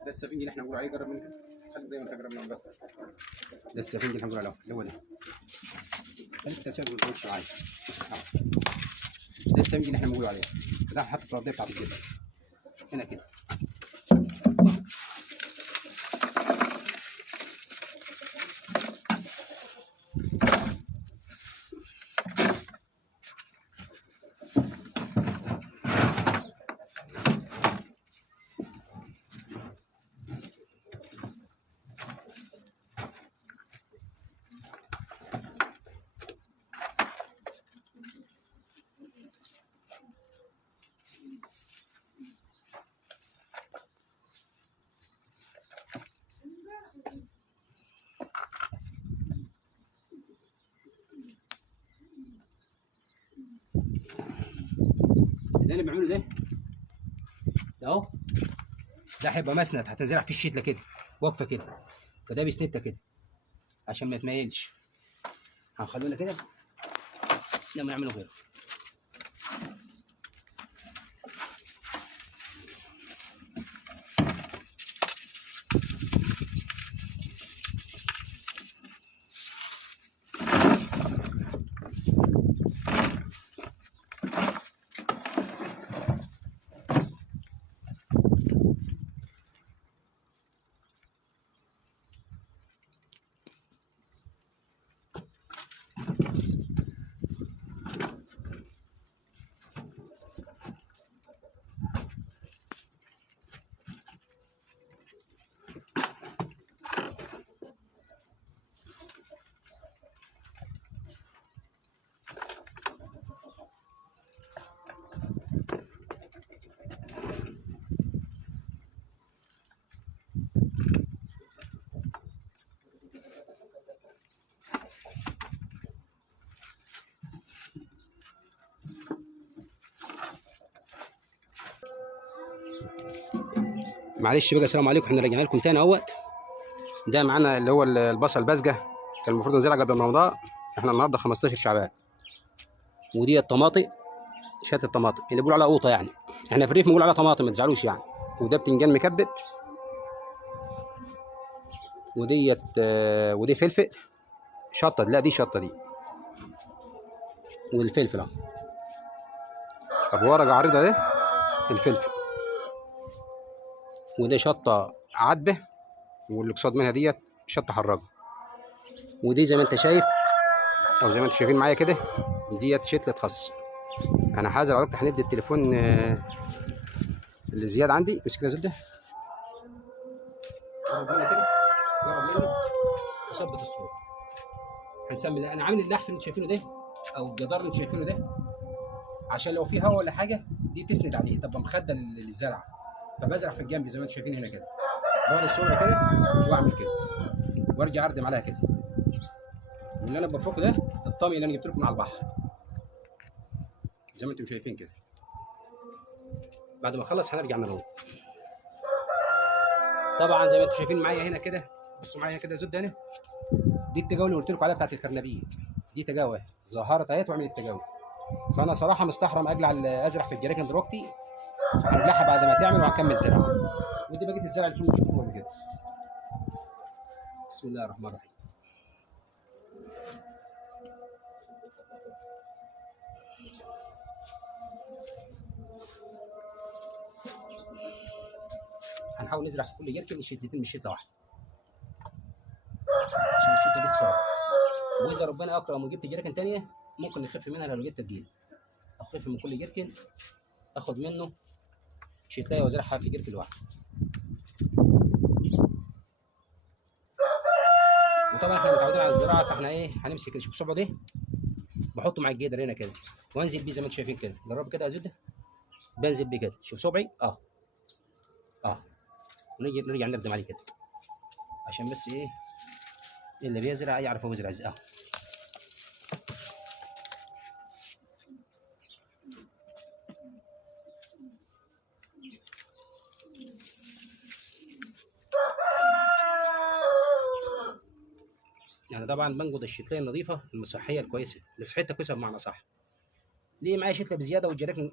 ده السفنج اللي احنا بنقول عليه، جرب من كده، خلي دايما تجرب من ده. ده السفنج اللي احنا بنقول عليه اللي هو ده، خليك التسويه ما تكونش معايا. ده السفنج اللي احنا بنقول عليه، ده حاطط الارضيه بتاعت الجبل هنا كده. اللي انا بعمله ده اهو، ده هيبقى مسند هتنزرع في الشتله كده واقفه كده، فده بيسندها كده عشان ما يتميلش. هنخلونا كده لما نعمله غيره. معلش بقى، السلام عليكم، احنا راجعين لكم تاني اهوت. ده معانا اللي هو البصل بازجه، كان المفروض نزرعها قبل رمضان، احنا النهارده 15 شعبان. ودي الطماطم، شات الطماطم اللي بيقولوا عليها قوطه يعني، احنا في الريف بنقول عليها طماطم ما تزعلوش يعني. وده بتنجان مكبت، وديت ودي فلفل شطه، لا دي شطه دي، والفلفل اهو ابو ورقه عريضه ده الفلفل، وده شطه عدبه، واللي قصاد منها ديت شطه حراجه. ودي زي ما انت شايف او زي ما انتم شايفين معايا كده، ديت شتله خس. انا حاذر على وقت هندي التليفون اللي زياده عندي، مش كده زبده، قرب مني كده، قرب مني وثبت الصوره. هنسمي انا عامل اللحف اللي انتم شايفينه ده او الجدار اللي انتم شايفينه ده، عشان لو في هواء ولا حاجه دي تسند عليه، تبقى مخده للزرع. فبزرع في الجنب زي ما انتم شايفين هنا كده، دور السرعه كده واعمل كده وارجع اردم عليها كده. واللي انا بفركه ده الطمي اللي انا جبت لكم من على البحر زي ما انتم شايفين كده. بعد ما اخلص هنرجع نروح. طبعا زي ما انتم شايفين معايا هنا كده، بصوا معايا كده زد هنا، دي التجاوي اللي قلت لكم عليها بتاعت الكرنبيت، دي تجاوي ظهرت اهيت وعملت التجاوي. فانا صراحه مستحرم اجلع ازرع في الجراكن دلوقتي، فهنبلعها بعد ما تعمل وهنكمل زرع. ودي بقيه الزرع اللي فيه شفتوه قبل كده. بسم الله الرحمن الرحيم. هنحاول نزرع في كل جركن شتلتين مش شتله واحده، عشان الشتله دي خساره. واذا ربنا اكرم وجبت جركن ثانيه ممكن نخف منها لو جبت تجيله، اخف من كل جركن اخد منه شتلايه وازرعها في جركن واحد. وطبعا احنا متعودين على الزراعه، فاحنا ايه هنمسك شوف صبعه ده بحطه مع الجدر هنا كده وانزل بيه زي ما انتم شايفين كده. جرب كده يا زبده، بنزل بيه كده، شوف صبعي ونيجي نرجع نردم عليه كده، عشان بس ايه اللي بيزرع يعرف هو يزرع ازاي. طبعا بنقض الشتليه النظيفه المصحيه الكويسه اللي صحتها كويسه بمعنى صح. ليه معايا شتله بزياده والجراكن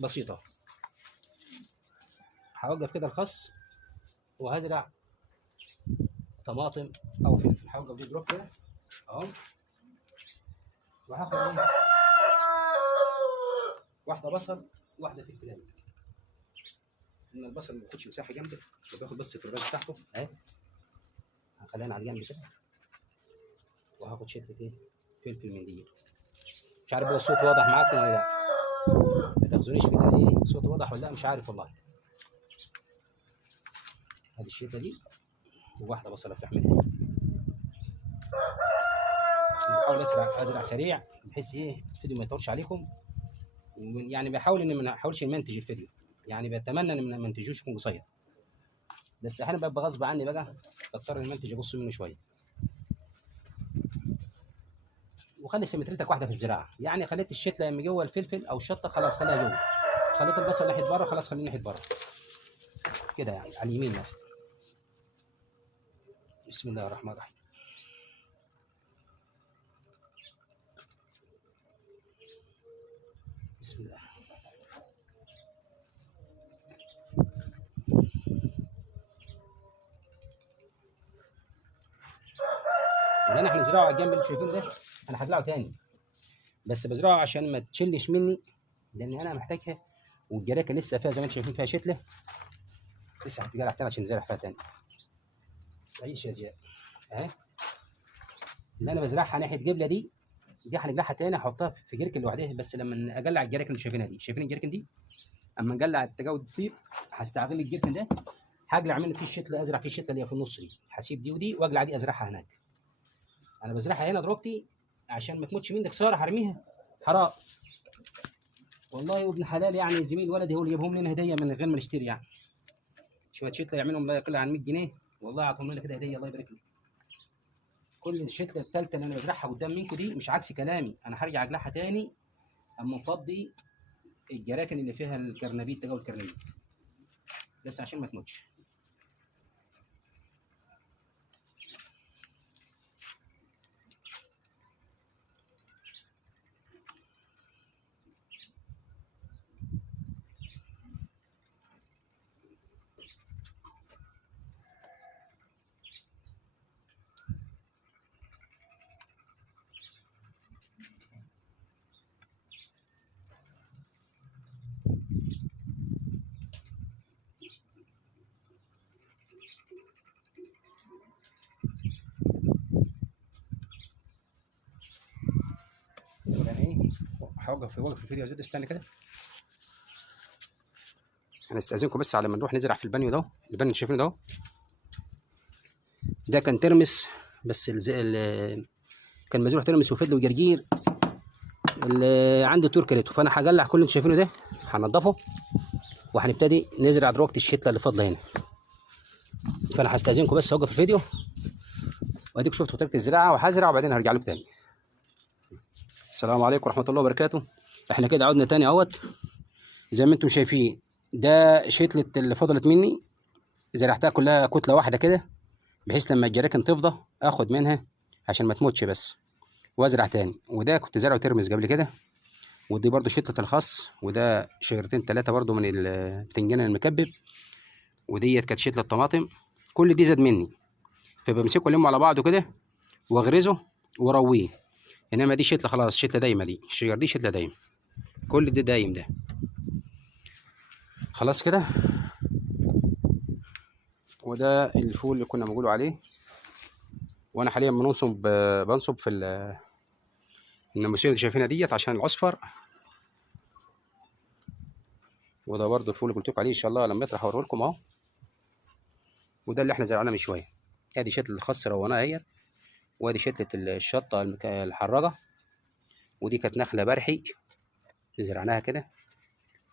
بسيطه. هوقف كده الخس وهزرع طماطم او فلفل. هوقف دي دروب كده اهو، وهاخد ايه، واحده بصل واحده فلفل اسود. ان البصل ما بياخدش مساحه جامده، بياخد بس في الراس بتاعته اهي. هخليها على جنب كده، وهاخد شتله ايه، فلفل من دي. مش عارف هو الصوت واضح معاكم ولا لا، ما تاخذونيش في ده، ايه صوت واضح ولا لا مش عارف والله. ادي الشتله دي وواحده بصله افتح منها. بحاول ازرع سريع بحيث ايه الفيديو ما يطولش عليكم. يعني بحاول ان ما احاولش نمنتج الفيديو، يعني بتمنى ان ما نمنتجوش يكون قصير، بس احيانا ببقى غصب عني بقى بضطر المنتج ابص منه شويه. وخلي سيمتريتك واحده في الزراعه، يعني خليت الشتله من جوه الفلفل او الشطه خلاص خليها جوه، خليت البصل ناحيه بره خلاص خليه ناحيه بره كده، يعني على اليمين مثلا. بسم الله الرحمن الرحيم. بسم الله. اللي انا هنزرعه على الجنب اللي شايفينه ده انا هزرعه تاني، بس بزرعه عشان ما تشلش مني، لان انا محتاجها. والجراكه لسه فيها زي ما انتم شايفين فيها شتله، لسه هتجرح تاني عشان نزرع فيها تاني. عيش يا زياد اهي. اللي انا بزرعها ناحيه جبله دي هنجرحها تاني احطها في جركن لوحدها، بس لما اجلع الجراكن اللي شايفينها دي، شايفين الجركن دي، اما نجلع التجاوز دي هستغل الجركن ده، هجلع منه فيه الشتله، ازرع فيه الشتله اللي هي في النص دي، هسيب دي ودي واجلع دي ازرعها هناك. انا بزرعها هنا دلوقتي عشان ما تموتش مني، خساره هرميها حرام والله. وابن حلال يعني زميل ولدي هو اللي جابهم لنا هديه من غير ما نشتري، يعني شويه شتله يعملهم لا يقل عن 100 جنيه، والله اعطوهم لنا كده هديه الله يبارك له. كل الشتله الثالثه اللي انا بزرعها قدام منكم دي مش عكس كلامي، انا هرجع اجلعها تاني اما نفضي الجراكن اللي فيها الكرنبيت تجاوز الكرنبيت، بس عشان ما تموتش. يعني ايه، هوقف الفيديو زد، استنى كده. هنستأذنكم بس على ما نروح نزرع في البانيو ده، البانيو اللي شايفينه ده كان ترمس، بس كان مزروع ترمس وفدل وجرجير اللي عنده تور كلته، فانا هجلع كل اللي شايفينه ده هنضفه وهنبتدي نزرع دلوقتي الشتله اللي فاضله هنا. فانا هستأذنكم بس اوقف الفيديو واديك شفتوا طريقه الزراعه، وهزرع وبعدين هرجع لكم تاني. السلام عليكم ورحمه الله وبركاته. احنا كده عدنا تاني اهوت، زي ما انتم شايفين ده شتله اللي فضلت مني، زرعتها كلها كتله واحده كده بحيث لما الجراكن تفضى اخد منها عشان ما تموتش بس، وازرع تاني. وده كنت زرعه ترمس قبل كده، ودي برضو شتله الخس، وده شجرتين ثلاثه برضو من البتنجان المكبب، وديت كانت شتله طماطم. كل دي زاد مني، فبمسكه المه على بعضه كده واغرزه وارويه. انما دي شتله خلاص، شتله دايمه، دي الشجر دي شتله دايمه، كل ده دايم ده خلاص كده. وده الفول اللي كنا بنقوله عليه، وانا حاليا بنصب في الناموسيه اللي شايفينها ديت عشان العصفر. وده برضه الفول اللي قلت لكم عليه ان شاء الله لما يطلع هوريه لكم اهو. وده اللي احنا زرعناه من شويه، ادي شتله الخس رويناها اهي، وادي شتله الشطه الحراجه، ودي كانت نخله برحي زرعناها كده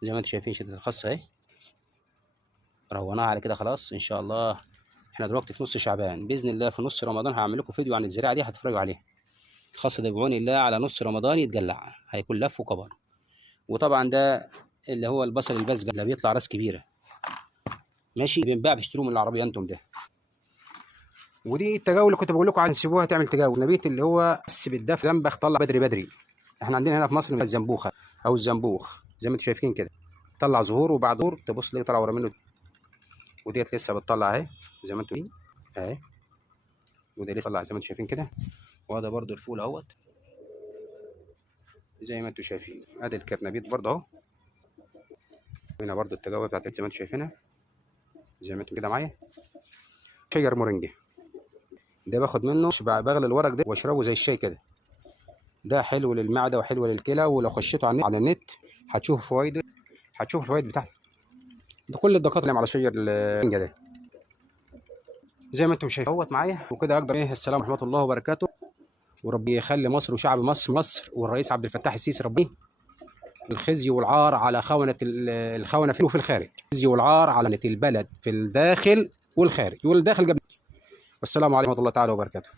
زي ما انتم شايفين. شتله الخس اهي رويناها على كده خلاص ان شاء الله. احنا دلوقتي في نص شعبان، باذن الله في نص رمضان هعمل لكم فيديو عن الزراعه دي هتتفرجوا عليها. الخس ده بعون الله على نص رمضان يتجلع، هيكون لف وكبر. وطبعا ده اللي هو البصل البزجه اللي بيطلع راس كبيره، ماشي، بينباع بيشتروه من العربيه انتم ده. ودي التجاوز اللي كنت بقول لكم عن سيبوها تعمل تجاوز نبيت، اللي هو بس بالدفع زنبخ طلع بدري بدري. احنا عندنا هنا في مصر الزنبوخه او الزنبوخ زي ما انتم شايفين كده، طلع زهور وبعد ظهور تبص ليه طلع ورا منه، وديت لسه بتطلع اهي زي ما انتم شايفين اهي، وده لسه طلع زي ما انتم شايفين كده، وهذا برده الفول اهوت زي ما انتم شايفين، ادي الكرنبيط برده اهو، هنا برده التجاوز بتاعت زي ما انتم شايفينها زي ما انتم كده معايا. شجر مورينجا ده باخد منه بغلي الورق ده واشربه زي الشاي كده، ده حلو للمعده وحلو للكلى، ولو خشيتوا على النت هتشوفوا فوائده، هتشوفوا الفوائد بتاعته. ده كل الدكاتره اللي على شجر المورينجا ده زي ما انتم شايفين اهوت معايا. وكده اقدر ايه، السلام ورحمه الله وبركاته، وربي يخلي مصر وشعب مصر والرئيس عبد الفتاح السيسي ربي الخزي والعار على الخونه في الخارج، الخزي والعار على البلد في الداخل والخارج والداخل قبل. والسلام عليكم ورحمه الله تعالى وبركاته.